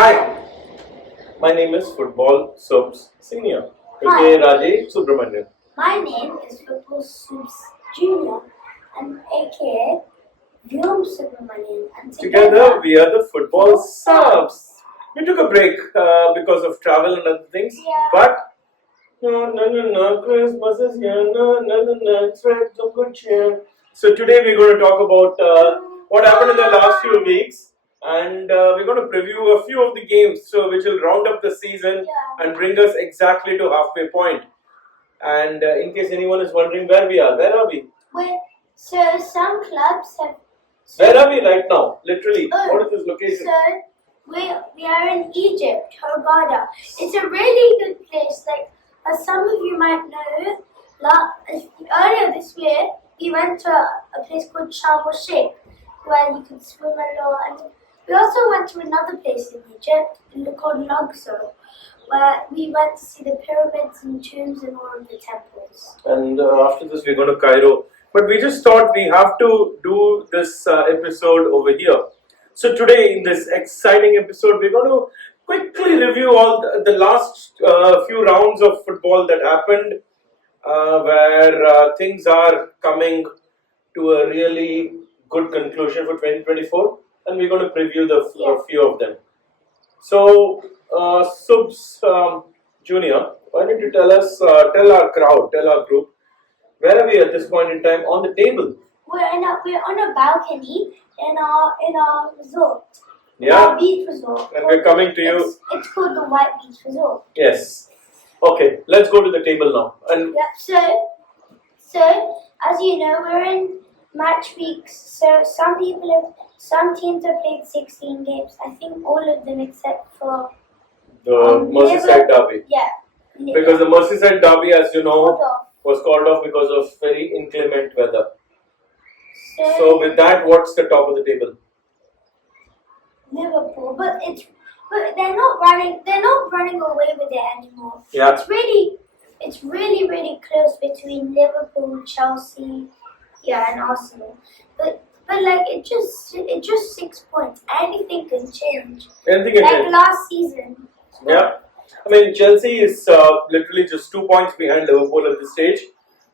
Hi, my name is Football Subs Senior, Hi. aka Rajesh Subramanian. My name is Football Soups Junior and aka Vyom Subramanian, and Together we are the Football Subs. We took a break because of travel and other things, but Christmas is here, it's red, so good cheer. So today we're going to talk about what happened in the last few weeks, and we're going to preview a few of the games, which will round up the season and bring us exactly to halfway point. And in case anyone is wondering where we are, where are we? So some clubs have. Where are we right now? Literally, what is this location? So we are in Egypt, Hurghada. It's a really good place. Like as some of you might know, earlier this year we went to a place called Sharm el Sheikh, where you could swim a lot, and we also went to another place in Egypt called Luxor, where we went to see the pyramids and tombs and all of the temples. And after this, we're going to Cairo. But we just thought we have to do this episode over here. So today, in this exciting episode, we're going to quickly review all the last few rounds of football that happened, where things are coming to a really good conclusion for 2024, and we're going to preview a few of them. So, Subs Junior, why don't you tell us, tell our crowd, tell our group, where are we at this point in time on the table? We're on a balcony in our resort. Yeah. Our beach resort. And we're coming to you. It's called the White Beach Resort. Yes. Okay, let's go to the table now. And yeah, so as you know, we're in match weeks. So some teams have played 16 games. I think all of them except for the Merseyside derby. Yeah. Because the Merseyside derby, as you know, was called off because of very inclement weather. So with that, what's the top of the table? Liverpool, but they're not running away with it anymore. Yeah. It's really close between Liverpool, Chelsea, and Arsenal. But like it's just 6 points. Anything can change. Anything can change. Like last season. Yeah. I mean, Chelsea is literally just 2 points behind Liverpool at this stage.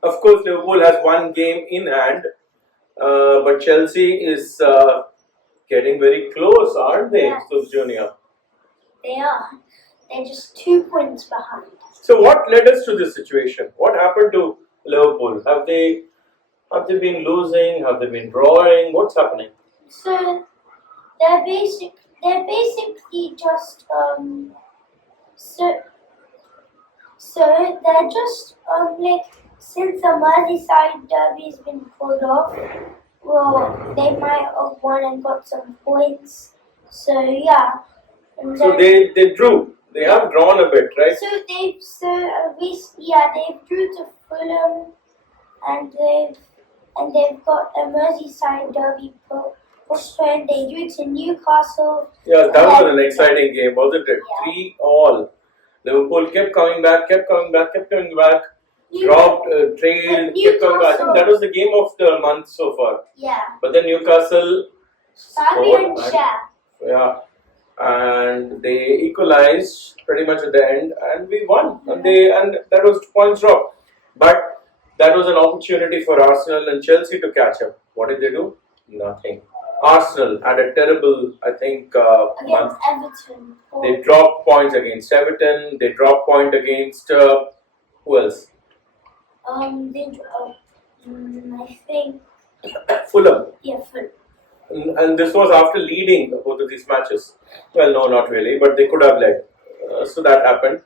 Of course, Liverpool has one game in hand, but Chelsea is getting very close, aren't they, Subs Junior? They are. They're just 2 points behind. So, what led us to this situation? What happened to Liverpool? Have they been losing? Have they been drawing? What's happening? So, they're basically just So they're just like since the Merseyside derby has been pulled off, well they might have won and got some points. So yeah. And so they drew. They have drawn a bit, right? So they drew to Fulham, and they've got a Merseyside derby postponed. They drew to Newcastle. Yeah, that was an exciting game, wasn't it? Yeah. 3-3. Liverpool kept coming back, dropped, trailed, kept coming back. I think that was the game of the month so far. Yeah. But then Newcastle scored. Yeah. And they equalized pretty much at the end, and we won. Mm-hmm. And that was points drop. But that was an opportunity for Arsenal and Chelsea to catch up. What did they do? Nothing. Arsenal had a terrible, I think, month. Everton. They dropped points against Everton. They dropped point against who else? I think Fulham. Yeah, Fulham. And this was after leading both of these matches. Well, no, not really, but they could have led. So that happened.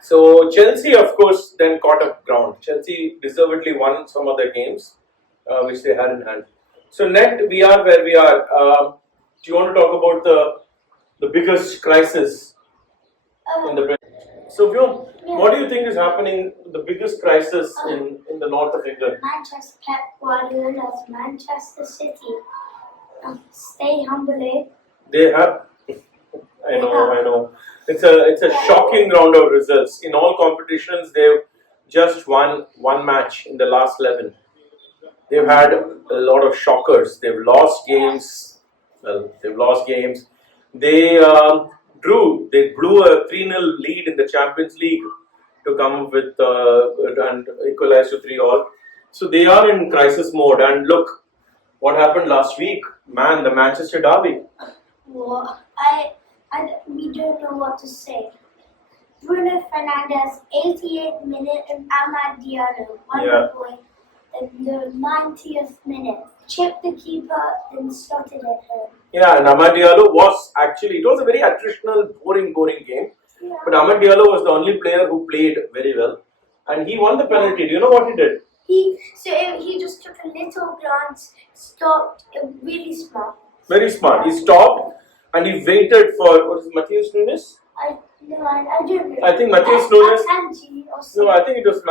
So Chelsea, of course, then caught up ground. Chelsea deservedly won some of their games, which they had in hand. So net, we are where we are. Do you want to talk about the biggest crisis in the? So, Vyom, what do you think is happening? The biggest crisis in the north of England. Manchester Pep Guardiola's Manchester City. Stay humble. They have. I know. It's a shocking round of results. In all competitions, they've just won one match in the last 11. They've had a lot of shockers. They've lost games. They blew a 3-0 lead in the Champions League to come up with and equalize to 3-all. So they are in crisis mode. And look, what happened last week? Man, the Manchester derby. What? We don't know what to say. Bruno Fernandes, 88th minute, and Amad Diallo, one point in the 90th minute. Chipped the keeper and slotted it home. Yeah, and Amad Diallo was actually, it was a very attritional, boring game. Yeah. But Amad Diallo was the only player who played very well. And he won the penalty. Do you know what he did? He just took a little glance, stopped, really smart. Very smart. He stopped and he waited for, what is it, Matheus Nunes? I don't know. I think Matheus Nunes. No, I think it was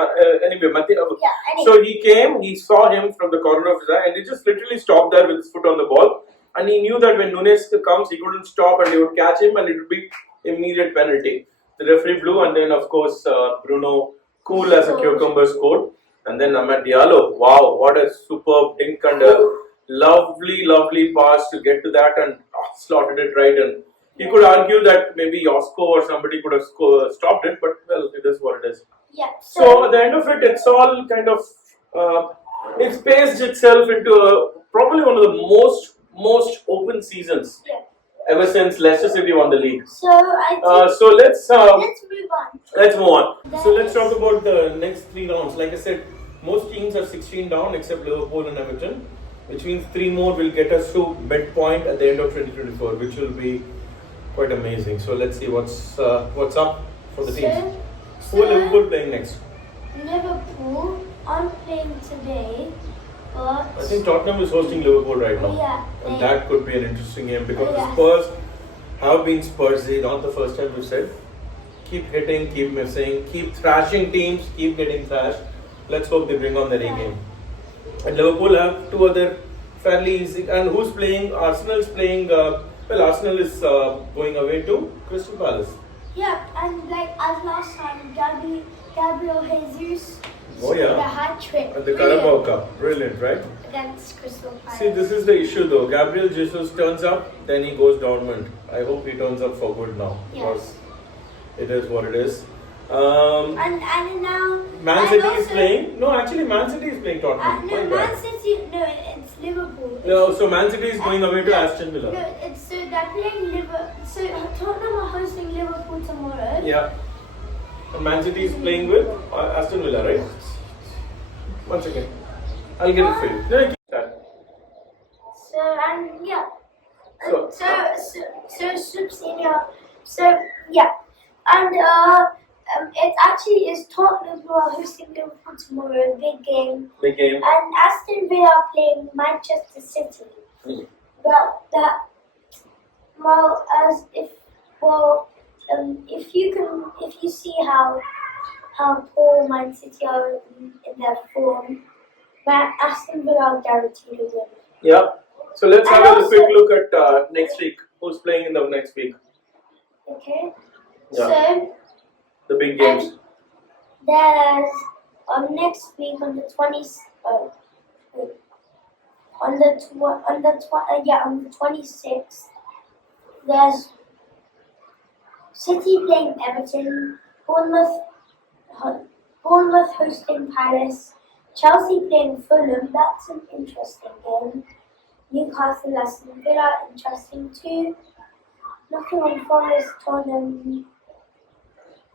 anyway. Yeah, anyway. So he came, he saw him from the corner of his eye, and he just literally stopped there with his foot on the ball. And he knew that when Nunes comes, he couldn't stop, and he would catch him, and it would be immediate penalty. The referee blew, and then of course Bruno, cool as a cucumber, scored, and then Amad Diallo. Wow, what a superb dink and a lovely pass to get to that and slotted it right in. He could argue that maybe Josko or somebody could have stopped it, but well, it is what it is. Yeah. So at the end of it, it's all kind of it's paced itself into probably one of the most open seasons ever since Leicester City won the league. So I think so let's move on. Let's move on. So let's talk about the next 3 rounds. Like I said, most teams are 16 down except Liverpool and Everton, which means 3 more will get us to midpoint at the end of 2024, which will be quite amazing. So let's see what's up for the teams. Who are Liverpool playing next? Liverpool aren't playing today, but I think Tottenham is hosting Liverpool right now. Yeah. And that could be an interesting game because the Yes. Spurs have been Spursy. Not the first time we've said. Keep hitting, keep missing, keep thrashing teams, keep getting thrashed. Let's hope they bring on their A game. And Liverpool have 2 other fairly easy. And who's playing? Arsenal is playing. Arsenal is going away to Crystal Palace. yeah, and like as last time, Gabriel Jesus Oh yeah. the hat trick At the Carabao Cup. Brilliant, right? against Crystal Palace. See, this is the issue though. Gabriel Jesus turns up, then he goes dormant. I hope he turns up for good now. Because it is what it is. And now Man City is playing. No, actually, Man City is playing Tottenham. no, Man City. No, it's Liverpool. No, so Man City is going away to Aston Villa. No, it's so they're playing Liverpool. So Tottenham are hosting Liverpool tomorrow. Yeah. And Man City is playing with Aston Villa, right? One second. I'll get it for you. No, keep that. So and yeah. So- So yeah, and it actually is Tottenham who are hosting Liverpool tomorrow, a big game, Big game. and Aston Villa are playing Manchester City. But if you see how poor Man City are in their form, Aston Villa are guaranteed a win. Yeah. So let's And have a also- quick look at next week. Who's playing in the next week? Okay. Yeah. So The big games. there's next week on the 20th. On the 26th, there's City playing Everton, Bournemouth hosting Palace, Chelsea playing Fulham. That's an interesting game. Newcastle, Aston Villa, interesting too. Nottingham Forest, Tottenham.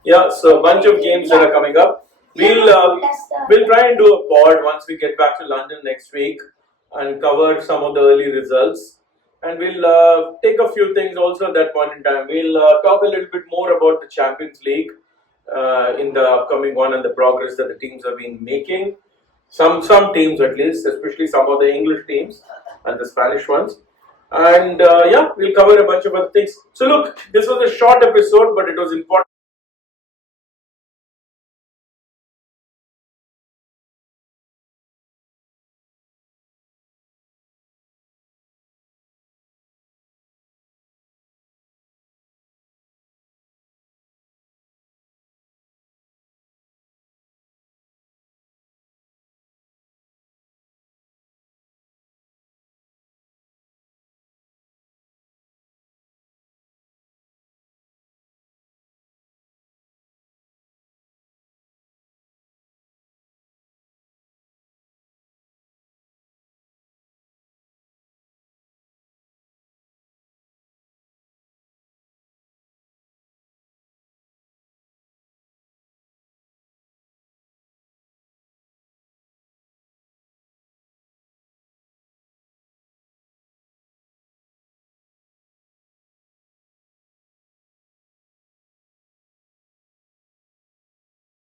Yeah, so a bunch of games that are coming up. Leicester. We'll try and do a pod once we get back to London next week and cover some of the early results. And we'll take a few things also at that point in time. We'll talk a little bit more about the Champions League in the upcoming one and the progress that the teams have been making. Some teams at least, especially some of the English teams and the Spanish ones. And we'll cover a bunch of other things. So look, this was a short episode, but it was important.